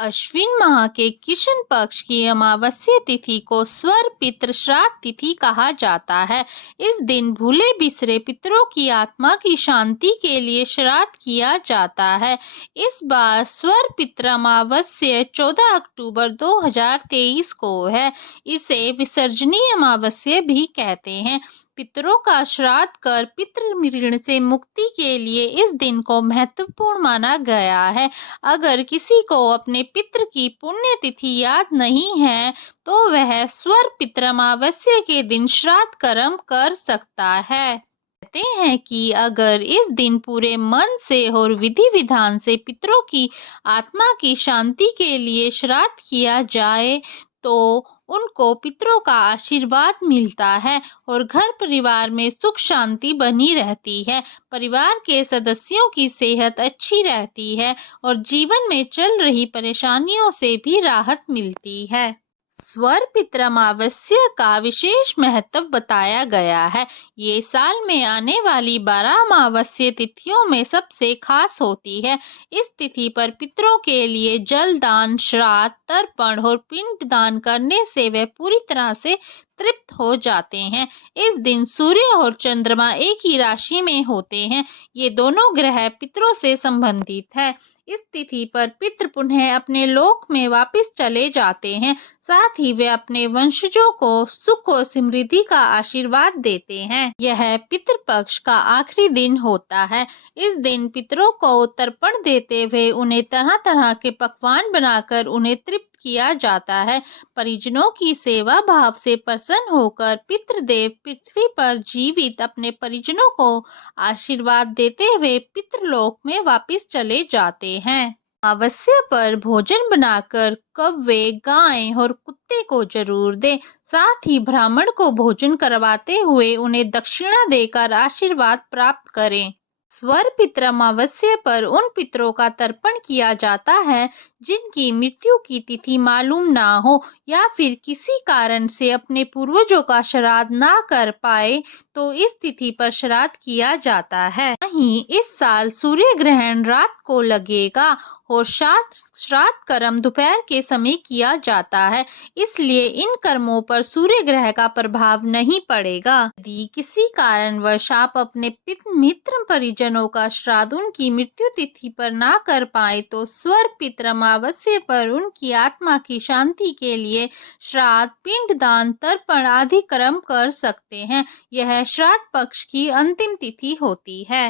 अश्विन माह के कृष्ण पक्ष की अमावस्या तिथि को स्वर पितृ श्राद्ध तिथि कहा जाता है। इस दिन भूले बिसरे पितरों की आत्मा की शांति के लिए श्राद्ध किया जाता है। इस बार स्वर पितृ अमावस्या 14 अक्टूबर 2023 को है। इसे विसर्जनीय अमावस्या भी कहते हैं। पितरों का श्राद्ध कर पितृ ऋण से मुक्ति के लिए इस दिन को महत्वपूर्ण माना गया है। अगर किसी को अपने पितृ की पुण्यतिथि याद नहीं है तो वह स्वर पितृ अमावस्या के दिन श्राद्ध कर्म कर सकता है। कहते हैं कि अगर इस दिन पूरे मन से और विधि विधान से पितरों की आत्मा की शांति के लिए श्राद्ध किया जाए तो उनको पितरों का आशीर्वाद मिलता है और घर परिवार में सुख शांति बनी रहती है। परिवार के सदस्यों की सेहत अच्छी रहती है और जीवन में चल रही परेशानियों से भी राहत मिलती है। स्वर पितृ अमावस्या का विशेष महत्व बताया गया है। ये साल में आने वाली 12 अमावस्या तिथियों में सबसे खास होती है। इस तिथि पर पितरों के लिए जल दान, श्राद्ध, तर्पण और पिंड दान करने से वे पूरी तरह से तृप्त हो जाते हैं। इस दिन सूर्य और चंद्रमा एक ही राशि में होते हैं। ये दोनों ग्रह पितरों से संबंधित है। इस तिथि पर पितृ पुनः अपने लोक में वापस चले जाते हैं। साथ ही वे अपने वंशजों को सुख और समृद्धि का आशीर्वाद देते हैं। यह पितृपक्ष का आखिरी दिन होता है। इस दिन पितरों को तर्पण देते हुए उन्हें तरह तरह के पकवान बनाकर उन्हें तृप्त किया जाता है। परिजनों की सेवा भाव से प्रसन्न होकर पितृदेव पृथ्वी पर जीवित अपने परिजनों को आशीर्वाद देते हुए पितृलोक में वापस चले जाते हैं। अमावस्या पर भोजन बनाकर कौवे, गाय और कुत्ते को जरूर दें। साथ ही ब्राह्मण को भोजन करवाते हुए उन्हें दक्षिणा देकर आशीर्वाद प्राप्त करें। स्वर पितृ अमावस्या पर उन पितरों का तर्पण किया जाता है जिनकी मृत्यु की तिथि मालूम ना हो या फिर किसी कारण से अपने पूर्वजों का श्राद्ध ना कर पाए तो इस तिथि पर श्राद्ध किया जाता है। वहीं इस साल सूर्य ग्रहण रात को लगेगा और श्राद्ध कर्म दोपहर के समय किया जाता है, इसलिए इन कर्मों पर सूर्य ग्रह का प्रभाव नहीं पड़ेगा। यदि किसी कारणवश आप अपने मित्र परिजनों का श्राद्ध उनकी मृत्यु तिथि पर ना कर पाए तो स्वर पितृ अमावस्या पर उनकी आत्मा की शांति के लिए श्राद्ध, पिंड दान, तर्पण आदि कर्म कर सकते हैं। यह श्राद्ध पक्ष की अंतिम तिथि होती है।